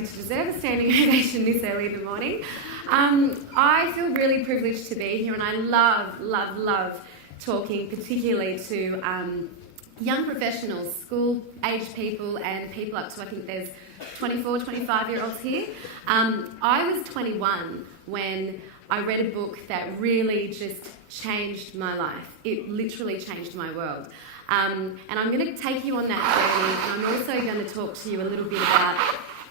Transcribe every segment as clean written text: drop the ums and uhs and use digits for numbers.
did you deserve a standing ovation this early in the morning? I feel really privileged to be here, and I love talking particularly to young professionals, school-aged people and people up to, I think there's 24, 25-year-olds here. I was 21 when I read a book that really just changed my life. It literally changed my world. And I'm going to take you on that journey, and I'm also going to talk to you a little bit about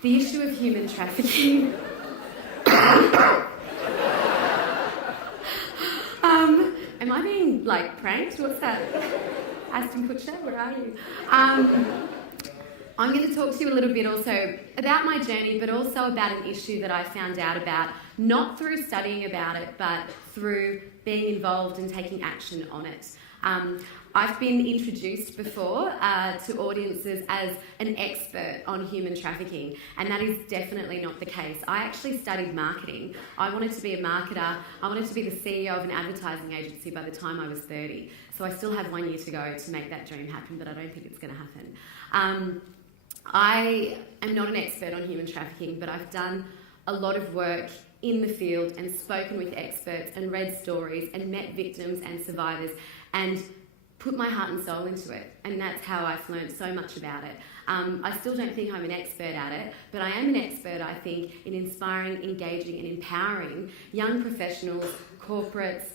the issue of human trafficking. Am I being, pranked? What's that? Aston Kutcher, where are you? I'm going to talk to you a little bit also about my journey, but also about an issue that I found out about, not through studying about it, but through being involved and taking action on it. I've been introduced before to audiences as an expert on human trafficking, and that is definitely not the case. I actually studied marketing. I wanted to be a marketer. I wanted to be the CEO of an advertising agency by the time I was 30. So I still have 1 year to go to make that dream happen, but I don't think it's going to happen. I am not an expert on human trafficking, but I've done a lot of work in the field and spoken with experts and read stories and met victims and survivors and put my heart and soul into it, and that's how I've learned so much about it. I still don't think I'm an expert at it, but I am an expert, I think, in inspiring, engaging and empowering young professionals, corporates,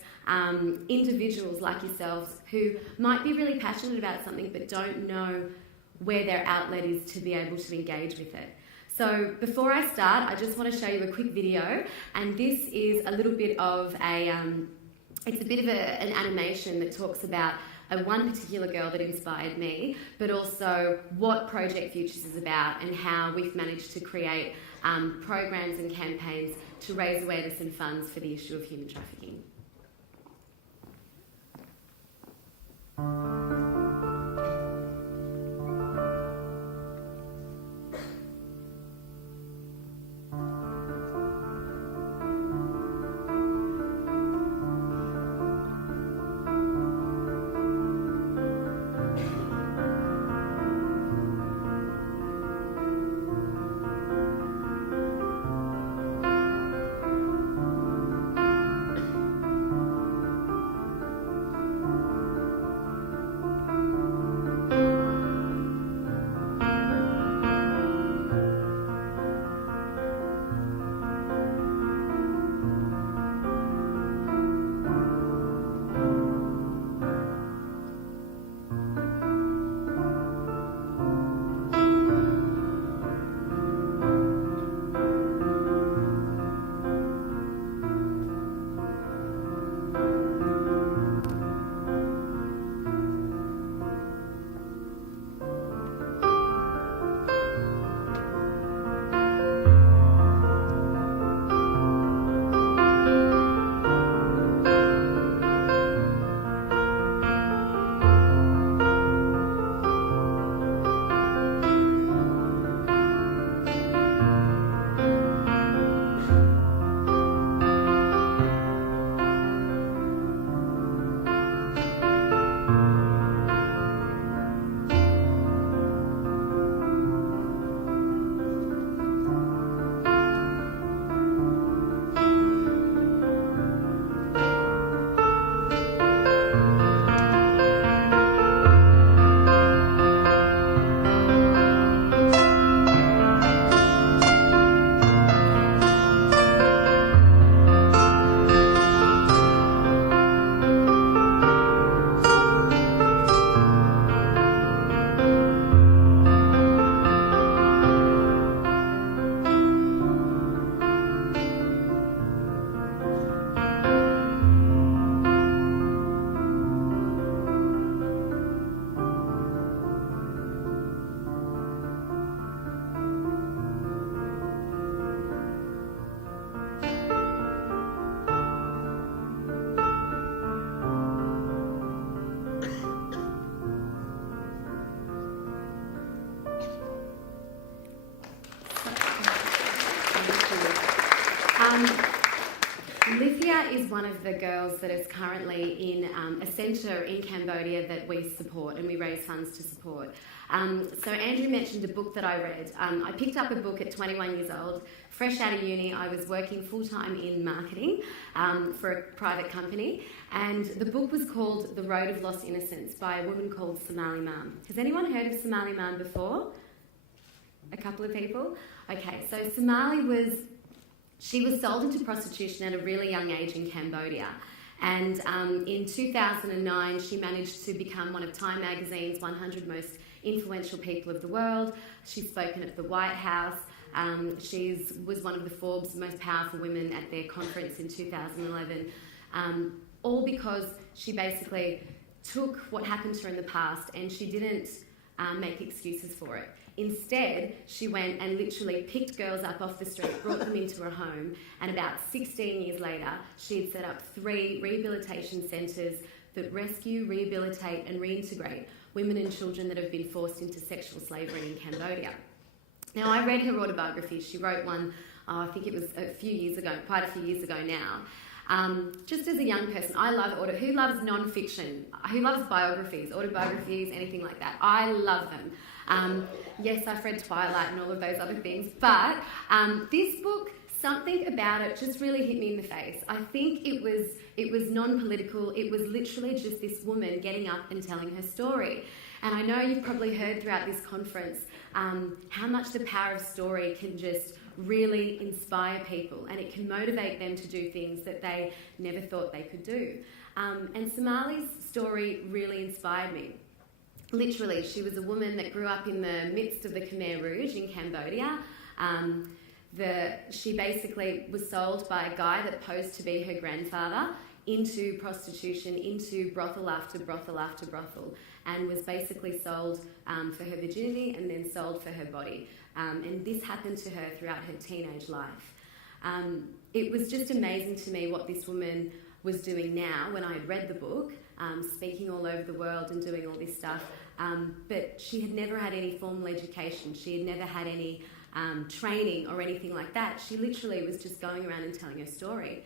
individuals like yourselves who might be really passionate about something but don't know where their outlet is to be able to engage with it. So before I start, I just want to show you a quick video, and this is a little bit of an animation that talks about one particular girl that inspired me, but also what Project Futures is about and how we've managed to create programs and campaigns to raise awareness and funds for the issue of human trafficking. Lydia is one of the girls that is currently in a centre in Cambodia that we support and we raise funds to support. So Andrew mentioned a book that I read. I picked up a book at 21 years old. Fresh out of uni, I was working full-time in marketing for a private company, and the book was called The Road of Lost Innocence by a woman called Somali Mum. Has anyone heard of Somali Mum before? A couple of people? Okay, so Somali was sold into prostitution at a really young age in Cambodia. And in 2009, she managed to become one of Time magazine's 100 most influential people of the world. She's spoken at the White House. She was one of the Forbes most powerful women at their conference in 2011. All because she basically took what happened to her in the past and she didn't make excuses for it. Instead, she went and literally picked girls up off the street, brought them into her home, and about 16 years later, she had set up 3 rehabilitation centres that rescue, rehabilitate and reintegrate women and children that have been forced into sexual slavery in Cambodia. Now, I read her autobiography. She wrote one, I think it was quite a few years ago now. Just as a young person, I love who loves non-fiction? Who loves biographies, autobiographies, anything like that? I love them. Yes, I've read Twilight and all of those other things, but this book, something about it just really hit me in the face. I think it was non-political. It was literally just this woman getting up and telling her story. And I know you've probably heard throughout this conference how much the power of story can just really inspire people, and it can motivate them to do things that they never thought they could do. And Somali's story really inspired me. Literally, she was a woman that grew up in the midst of the Khmer Rouge in Cambodia. She basically was sold by a guy that posed to be her grandfather into prostitution, into brothel after brothel after brothel, and was basically sold for her virginity and then sold for her body. And this happened to her throughout her teenage life. It was just amazing to me what this woman was doing now when I had read the book, speaking all over the world and doing all this stuff. But she had never had any formal education. She had never had any training or anything like that. She literally was just going around and telling her story.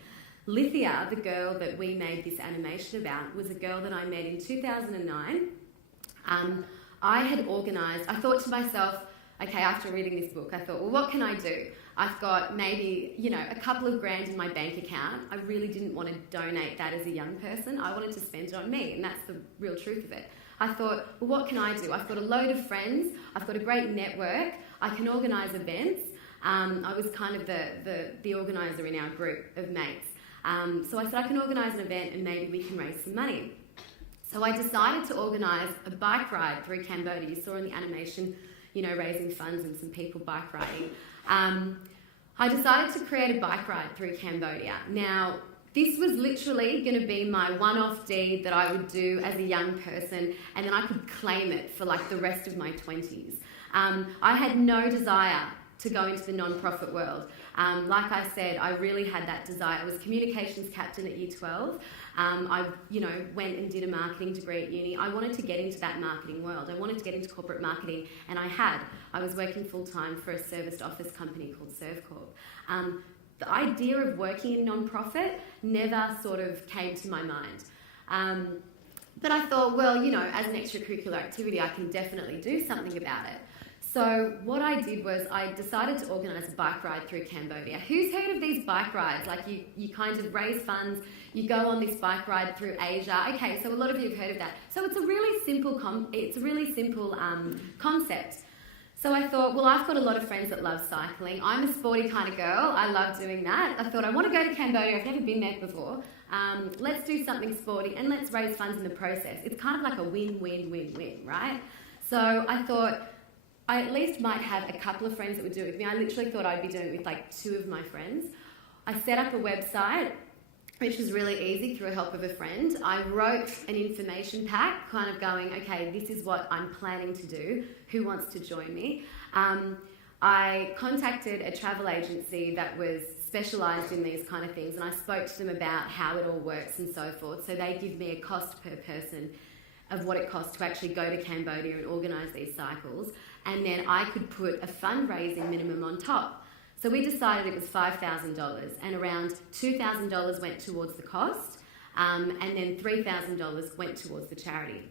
Lithia, the girl that we made this animation about, was a girl that I met in 2009. I had organised, I thought to myself, okay, after reading this book, I thought, well, what can I do? I've got maybe, a couple of grand in my bank account. I really didn't want to donate that as a young person. I wanted to spend it on me, and that's the real truth of it. I thought, well, what can I do? I've got a load of friends. I've got a great network. I can organise events. I was kind of the organiser in our group of mates. So I said, I can organise an event and maybe we can raise some money. So I decided to organise a bike ride through Cambodia. You saw in the animation, raising funds and some people bike riding. I decided to create a bike ride through Cambodia. Now, this was literally going to be my one-off deed that I would do as a young person, and then I could claim it for like the rest of my 20s. I had no desire to go into the non-profit world. Like I said, I really had that desire. I was communications captain at Year 12. I went and did a marketing degree at uni. I wanted to get into that marketing world. I wanted to get into corporate marketing, and I had. I was working full-time for a serviced office company called ServCorp. The idea of working in non-profit never sort of came to my mind. But I thought, well, as an extracurricular activity, I can definitely do something about it. So what I did was I decided to organise a bike ride through Cambodia. Who's heard of these bike rides? Like you kind of raise funds, you go on this bike ride through Asia. Okay, so a lot of you have heard of that. So it's a really simple concept. So I thought, well, I've got a lot of friends that love cycling. I'm a sporty kind of girl. I love doing that. I thought, I want to go to Cambodia. I've never been there before. Let's do something sporty and let's raise funds in the process. It's kind of like a win-win-win-win, right? So I thought, I at least might have a couple of friends that would do it with me. I literally thought I'd be doing it with like 2 of my friends. I set up a website, which was really easy through the help of a friend. I wrote an information pack kind of going, okay, this is what I'm planning to do. Who wants to join me? I contacted a travel agency that was specialised in these kind of things, and I spoke to them about how it all works and so forth. So they give me a cost per person of what it costs to actually go to Cambodia and organise these cycles. And then I could put a fundraising minimum on top. So we decided it was $5,000, and around $2,000 went towards the cost, and then $3,000 went towards the charity.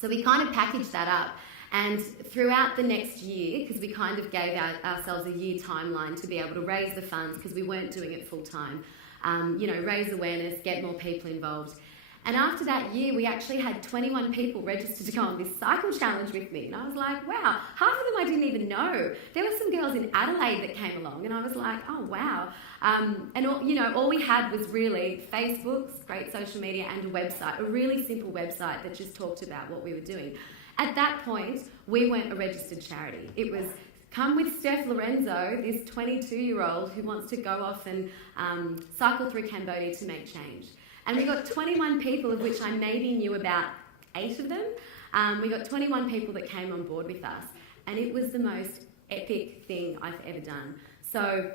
So we kind of packaged that up, and throughout the next year, because we kind of gave ourselves a year timeline to be able to raise the funds, because we weren't doing it full time, raise awareness, get more people involved. And after that year, we actually had 21 people registered to go on this cycle challenge with me. And I was like, wow, half of them I didn't even know. There were some girls in Adelaide that came along, and I was like, oh, wow. And all we had was really Facebook, great social media, and a website, a really simple website that just talked about what we were doing. At that point, we weren't a registered charity. It was come with Steph Lorenzo, this 22-year-old who wants to go off and cycle through Cambodia to make change. And we got 21 people, of which I maybe knew about 8 of them. We got 21 people that came on board with us. And it was the most epic thing I've ever done. So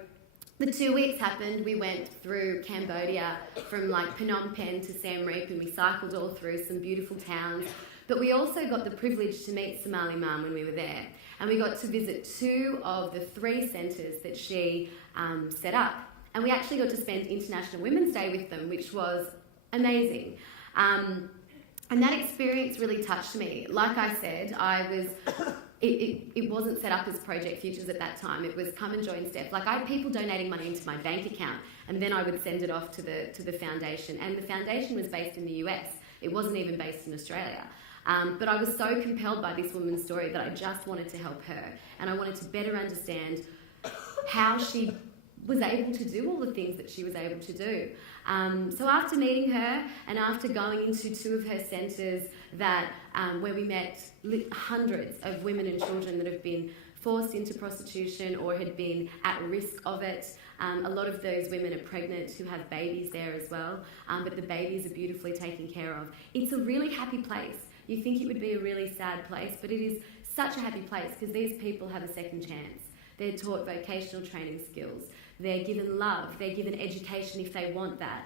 the 2 weeks happened. We went through Cambodia from like Phnom Penh to Siem Reap, and we cycled all through some beautiful towns. But we also got the privilege to meet Somali Mum when we were there. And we got to visit 2 of the 3 centres that she set up. And we actually got to spend International Women's Day with them, which was amazing. And that experience really touched me. Like I said, it wasn't set up as Project Futures at that time. It was come and join Steph. Like I had people donating money into my bank account, and then I would send it off to the foundation. And the foundation was based in the US. It wasn't even based in Australia. But I was so compelled by this woman's story that I just wanted to help her. And I wanted to better understand how she was able to do all the things that she was able to do. So after meeting her and after going into 2 of her centres where we met hundreds of women and children that have been forced into prostitution or had been at risk of it. A lot of those women are pregnant who have babies there as well, but the babies are beautifully taken care of. It's a really happy place. You think it would be a really sad place, but it is such a happy place because these people have a second chance. They're taught vocational training skills. They're given love. They're given education if they want that.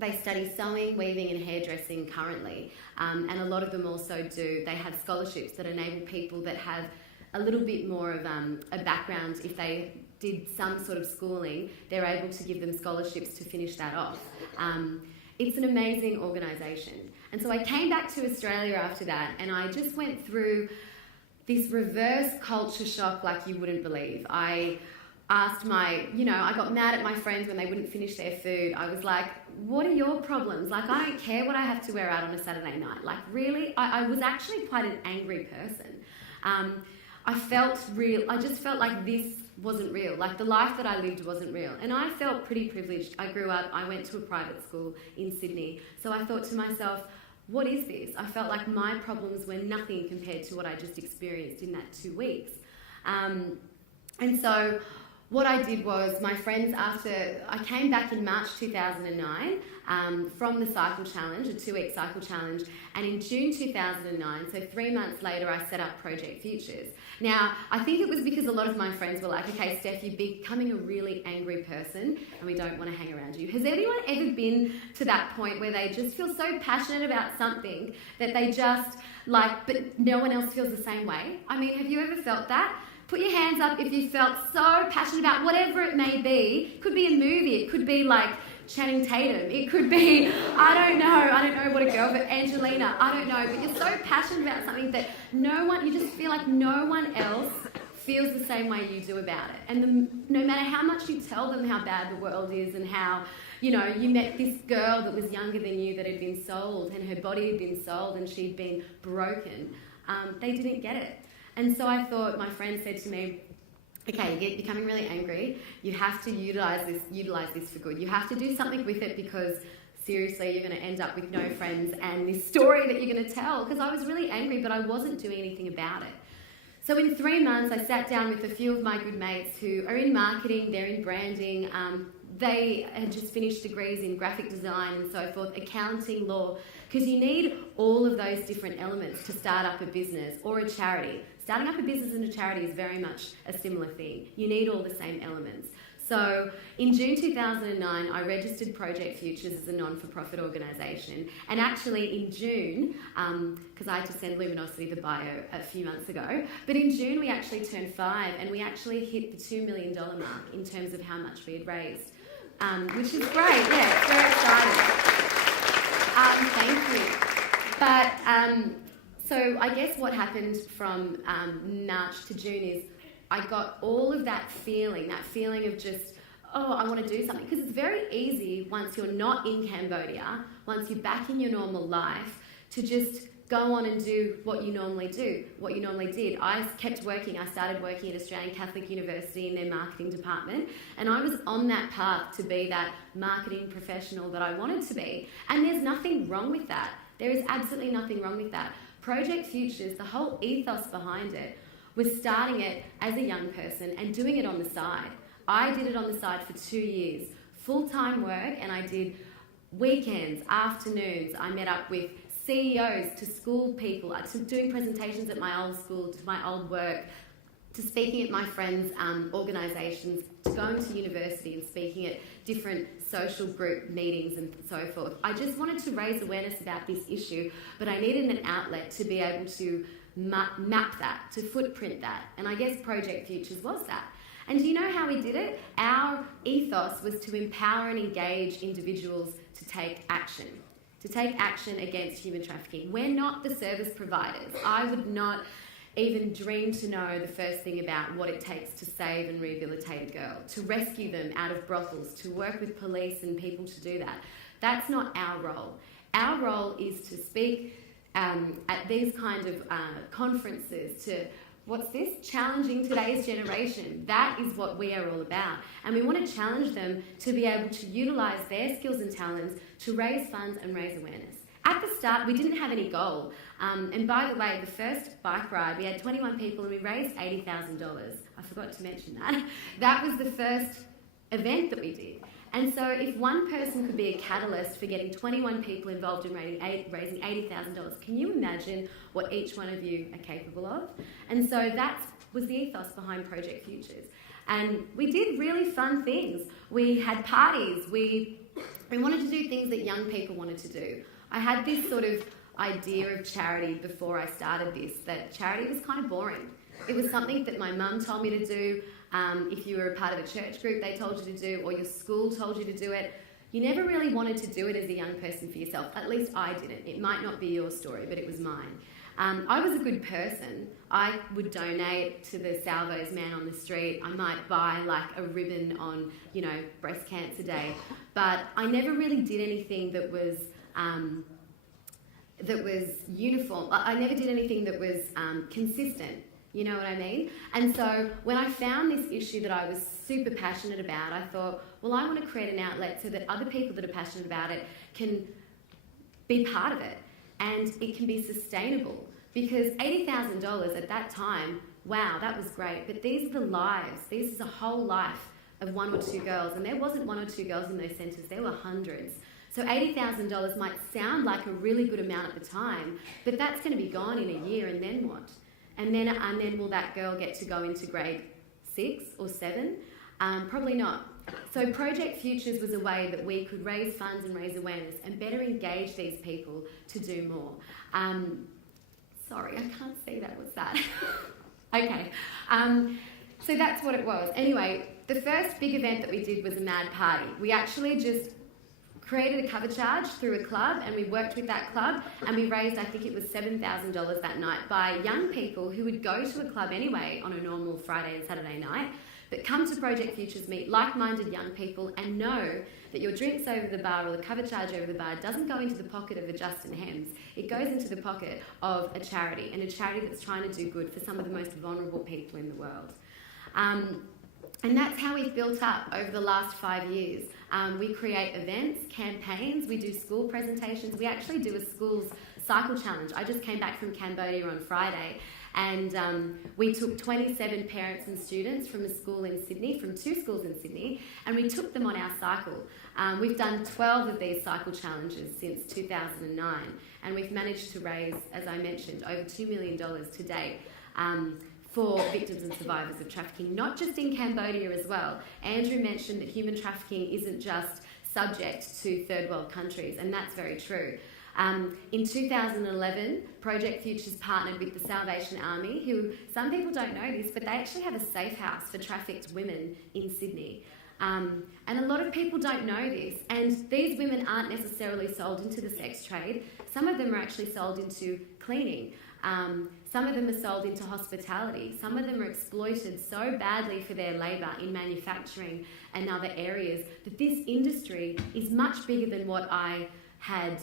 They study sewing, weaving and hairdressing currently. And a lot of them also they have scholarships that enable people that have a little bit more of a background. If they did some sort of schooling, they're able to give them scholarships to finish that off. It's an amazing organisation. And so I came back to Australia after that, and I just went through this reverse culture shock like you wouldn't believe. I asked I got mad at my friends when they wouldn't finish their food. I was like, what are your problems? Like, I don't care what I have to wear out on a Saturday night. Like, really? I was actually quite an angry person. I just felt like this wasn't real. Like, the life that I lived wasn't real. And I felt pretty privileged. I grew up, I went to a private school in Sydney. So I thought to myself, what is this? I felt like my problems were nothing compared to what I just experienced in that 2 weeks. And so what I did was, my friends, after I came back in March 2009 from the cycle challenge, a 2-week cycle challenge, and in June 2009, so 3 months later, I set up Project Futures. Now, I think it was because a lot of my friends were like, okay, Steph, you're becoming a really angry person and we don't want to hang around you. Has anyone ever been to that point where they just feel so passionate about something that they just but no one else feels the same way? I mean, have you ever felt that? Put your hands up if you felt so passionate about whatever it may be. It could be a movie. It could be like Channing Tatum. It could be, I don't know what a girl, but Angelina. I don't know. But you're so passionate about something that you just feel like no one else feels the same way you do about it. And no matter how much you tell them how bad the world is and how, you met this girl that was younger than you that had been sold and her body had been sold and she'd been broken, they didn't get it. And so I thought, my friend said to me, okay, you're becoming really angry. You have to utilise this for good. You have to do something with it because seriously, you're going to end up with no friends and this story that you're going to tell. Because I was really angry, but I wasn't doing anything about it. So in 3 months, I sat down with a few of my good mates who are in marketing, they're in branding. They had just finished degrees in graphic design and so forth, accounting, law, because you need all of those different elements to start up a business or a charity. Starting up a business and a charity is very much a similar thing. You need all the same elements. So in June 2009, I registered Project Futures as a non-for-profit organisation. And actually in June, because I had to send Luminosity the bio a few months ago, but in June we actually turned 5 and we actually hit the $2 million mark in terms of how much we had raised, which is great. Yeah, it's very exciting. Thank you. But so I guess what happened from March to June is I got all of that feeling of just, oh, I want to do something. Because it's very easy once you're not in Cambodia, once you're back in your normal life, to just go on and do what you normally do, what you normally did. I kept working. I started working at Australian Catholic University in their marketing department, and I was on that path to be that marketing professional that I wanted to be. And there's nothing wrong with that. There is absolutely nothing wrong with that. Project Futures, the whole ethos behind it, was starting it as a young person and doing it on the side. I did it on the side for 2 years, full-time work, and I did weekends, afternoons. I met up with CEOs, to school people, to doing presentations at my old school, to my old work, to speaking at my friends' organisations, to going to university and speaking at different social group meetings and so forth. I just wanted to raise awareness about this issue, but I needed an outlet to be able to map that, to footprint that, and I guess Project Futures was that. And do you know how we did it? Our ethos was to empower and engage individuals to take action against human trafficking. We're not the service providers. I would not even dream to know the first thing about what it takes to save and rehabilitate a girl, to rescue them out of brothels, to work with police and people to do that. That's not our role. Our role is to speak at these kind of conferences to, what's this? Challenging today's generation. That is what we are all about. And we want to challenge them to be able to utilise their skills and talents to raise funds and raise awareness. At the start, we didn't have any goal. And by the way, the first bike ride, we had 21 people and we raised $80,000. I forgot to mention that. That was the first event that we did. And so if one person could be a catalyst for getting 21 people involved in raising $80,000, can you imagine what each one of you are capable of? And so that was the ethos behind Project Futures. And we did really fun things. We had parties. We wanted to do things that young people wanted to do. I had this sort of idea of charity before I started this, that charity was kind of boring. It was something that my mum told me to do. If you were a part of a church group, they told you to do, or your school told you to do it. You never really wanted to do it as a young person for yourself. At least I didn't. It might not be your story, but it was mine. I was a good person. I would donate to the Salvo's man on the street. I might buy like a ribbon on, Breast Cancer Day. But I never really did anything that was uniform. I never did anything that was consistent. You know what I mean? And so when I found this issue that I was super passionate about, I thought, well, I want to create an outlet so that other people that are passionate about it can be part of it and it can be sustainable. Because $80,000 at that time, wow, that was great. But these are the lives. This is a whole life of 1 or 2 girls. And there wasn't 1 or 2 girls in those centres. There were hundreds. So $80,000 might sound like a really good amount at the time, but that's going to be gone in a year, and then what? And then will that girl get to go into grade 6 or 7? Probably not. So Project Futures was a way that we could raise funds and raise awareness and better engage these people to do more. Sorry, I can't see that. What's that? Okay. So that's what it was. Anyway, the first big event that we did was a mad party. We actually just created a cover charge through a club, and we worked with that club, and we raised, I think it was $7,000 that night by young people who would go to a club anyway on a normal Friday and Saturday night, but come to Project Futures, meet like-minded young people, and know that your drinks over the bar or the cover charge over the bar doesn't go into the pocket of a Justin Hems. It goes into the pocket of a charity, and a charity that's trying to do good for some of the most vulnerable people in the world. And that's how we've built up over the last 5 years. We create events, campaigns, we do school presentations. We actually do a schools cycle challenge. I just came back from Cambodia on Friday, and we took 27 parents and students from a school in Sydney, from 2 schools in Sydney, and we took them on our cycle. We've done 12 of these cycle challenges since 2009, and we've managed to raise, as I mentioned, over $2 million to date. for victims and survivors of trafficking, not just in Cambodia as well. Andrew mentioned that human trafficking isn't just subject to third world countries, and that's very true. In 2011, Project Futures partnered with the Salvation Army, who, some people don't know this, but they actually have a safe house for trafficked women in Sydney. And a lot of people don't know this, and these women aren't necessarily sold into the sex trade. Some of them are actually sold into cleaning. Some of them are sold into hospitality. Some of them are exploited so badly for their labour in manufacturing and other areas that this industry is much bigger than what I had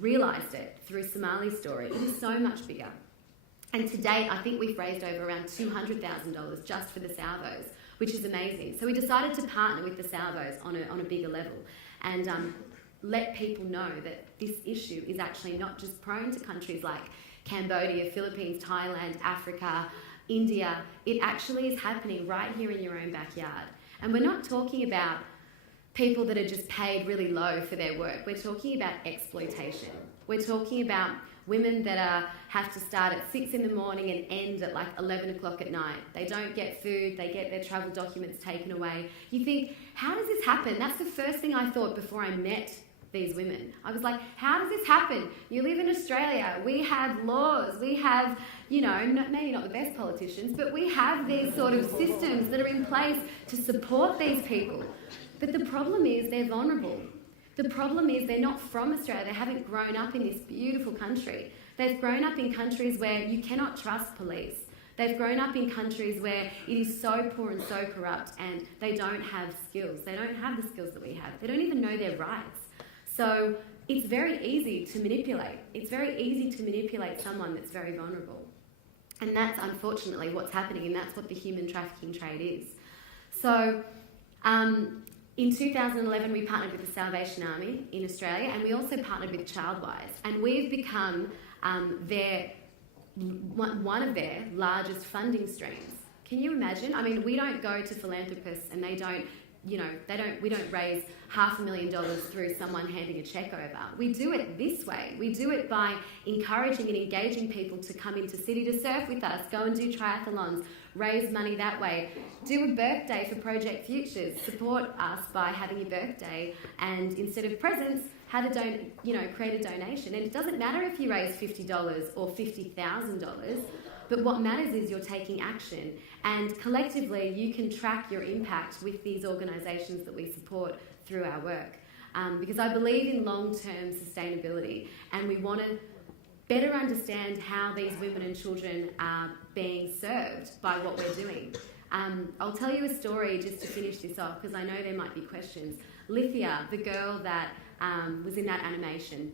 realised it through Somali's story. It is so much bigger. And to date, I think we've raised over around $200,000 just for the salvos, which is amazing. So we decided to partner with the salvos on a bigger level and let people know that this issue is actually not just prone to countries like Cambodia, Philippines, Thailand, Africa, India. It actually is happening right here in your own backyard. And we're not talking about people that are just paid really low for their work. We're talking about exploitation. We're talking about women that have to start at 6 in the morning and end at like 11 o'clock at night. They don't get food, they get their travel documents taken away. You think, how does this happen? That's the first thing I thought before I met these women. I was like, how does this happen? You live in Australia, we have laws, we have, maybe not the best politicians, but we have these sort of systems that are in place to support these people. But the problem is they're vulnerable. The problem is they're not from Australia. They haven't grown up in this beautiful country. They've grown up in countries where you cannot trust police. They've grown up in countries where it is so poor and so corrupt and they don't have skills. They don't have the skills that we have. They don't even know their rights. So it's very easy to manipulate. It's very easy to manipulate someone that's very vulnerable. And that's unfortunately what's happening, and that's what the human trafficking trade is. So in 2011, we partnered with the Salvation Army in Australia, and we also partnered with Childwise, and we've become one of their largest funding streams. Can you imagine? I mean, we don't go to philanthropists, and we don't raise $500,000 through someone handing a check over. We do it this way. We do it by encouraging and engaging people to come into city to surf with us, go and do triathlons, raise money that way, do a birthday for Project Futures, support us by having a birthday, and instead of presents, create a donation. And it doesn't matter if you raise $50 or $50,000, but what matters is you're taking action, and collectively you can track your impact with these organisations that we support through our work. Because I believe in long-term sustainability, and we want to better understand how these women and children are being served by what we're doing. I'll tell you a story just to finish this off, because I know there might be questions. Lithia, the girl that was in that animation.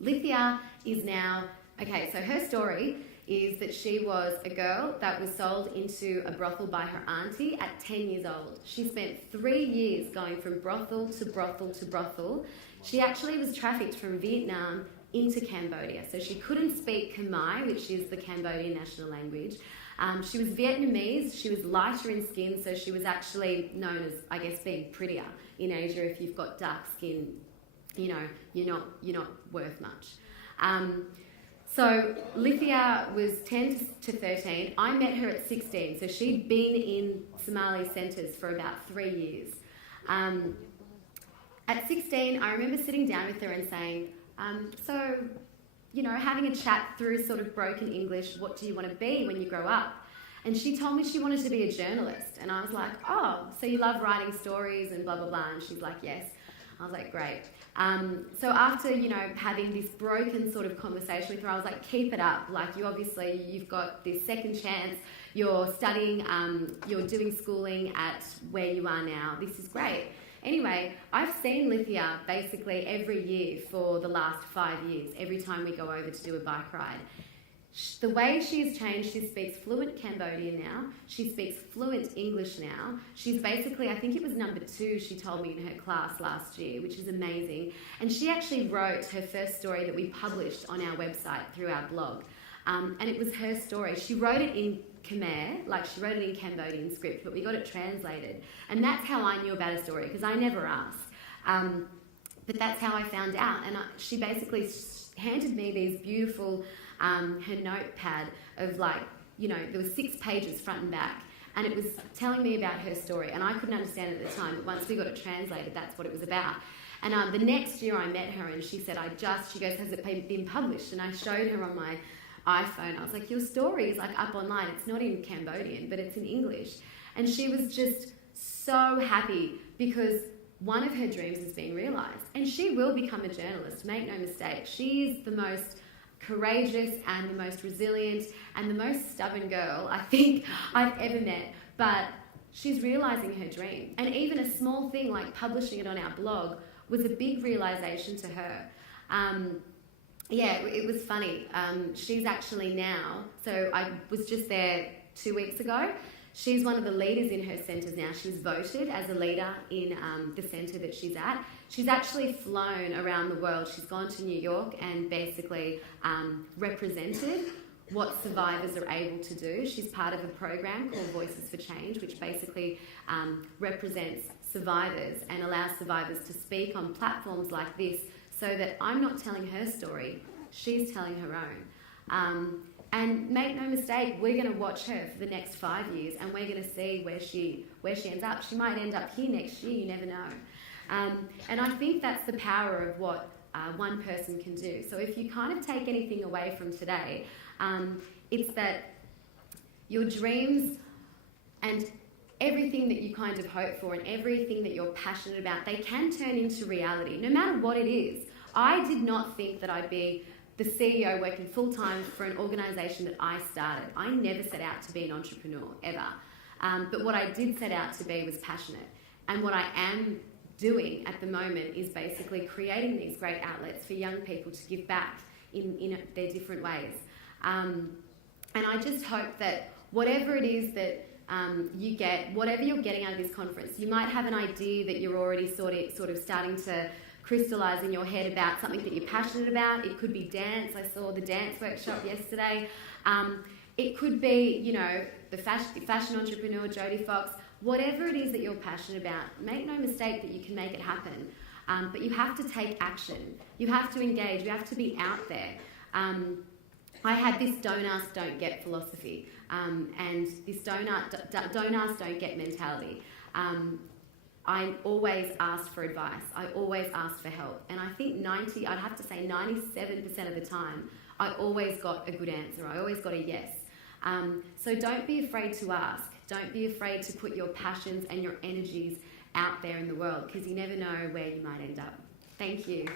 Lithia is now... Okay, so her story is that she was a girl that was sold into a brothel by her auntie at 10 years old. She spent 3 years going from brothel to brothel to brothel. She actually was trafficked from Vietnam into Cambodia. So she couldn't speak Khmer, which is the Cambodian national language. She was Vietnamese. She was lighter in skin, so she was actually known as, I guess, being prettier in Asia. If you've got dark skin, you're not worth much. So Lithia was 10 to 13. I met her at 16, so she'd been in Somali centres for about 3 years. At 16, I remember sitting down with her and saying, having a chat through sort of broken English, what do you want to be when you grow up? And she told me she wanted to be a journalist. And I was like, oh, so you love writing stories and blah, blah, blah. And she's like, yes. I was like, great. So after, having this broken sort of conversation with her, I was like, keep it up. Like, you've got this second chance. You're studying, you're doing schooling at where you are now. This is great. Anyway, I've seen Lithia basically every year for the last 5 years, every time we go over to do a bike ride. The way she's changed, she speaks fluent Cambodian now. She speaks fluent English now. She's basically, I think it was number 2, she told me in her class last year, which is amazing. And she actually wrote her first story that we published on our website through our blog. And it was her story. She wrote it in Khmer, like she wrote it in Cambodian script, but we got it translated. And that's how I knew about her story, because I never asked. But that's how I found out. And she basically handed me these beautiful, her notepad of like there was 6 pages front and back, and it was telling me about her story, and I couldn't understand it at the time, but once we got it translated, that's what it was about. And the next year I met her, and she said, she goes, has it been published? And I showed her on my iPhone. I was like, your story is like up online. It's not in Cambodian, but it's in English. And she was just so happy because one of her dreams has been realised. And she will become a journalist, make no mistake. She is the most courageous and the most resilient and the most stubborn girl I think I've ever met. But she's realising her dream. And even a small thing like publishing it on our blog was a big realisation to her. It was funny. She's actually now, so I was just there 2 weeks ago. She's one of the leaders in her centres now. She's voted as a leader in the centre that she's at. She's actually flown around the world. She's gone to New York and basically represented what survivors are able to do. She's part of a program called Voices for Change, which basically represents survivors and allows survivors to speak on platforms like this so that I'm not telling her story, she's telling her own. And make no mistake, we're going to watch her for the next 5 years, and we're going to see where she ends up. She might end up here next year, you never know. And I think that's the power of what one person can do. So if you kind of take anything away from today, it's that your dreams and everything that you kind of hope for and everything that you're passionate about, they can turn into reality, no matter what it is. I did not think that I'd be the CEO working full-time for an organisation that I started. I never set out to be an entrepreneur, ever. But what I did set out to be was passionate. And what I am doing at the moment is basically creating these great outlets for young people to give back in their different ways. And I just hope that whatever it is that you get, whatever you're getting out of this conference, you might have an idea that you're already sort of starting to crystallise in your head about something that you're passionate about. It could be dance. I saw the dance workshop yesterday. It could be, the fashion entrepreneur, Jodie Fox. Whatever it is that you're passionate about, make no mistake that you can make it happen. But you have to take action. You have to engage. You have to be out there. I had this don't ask, don't get philosophy, and this don't ask, don't get mentality. I always asked for advice. I always asked for help. And I think I'd have to say 97% of the time, I always got a good answer. I always got a yes. So don't be afraid to ask. Don't be afraid to put your passions and your energies out there in the world, because you never know where you might end up. Thank you.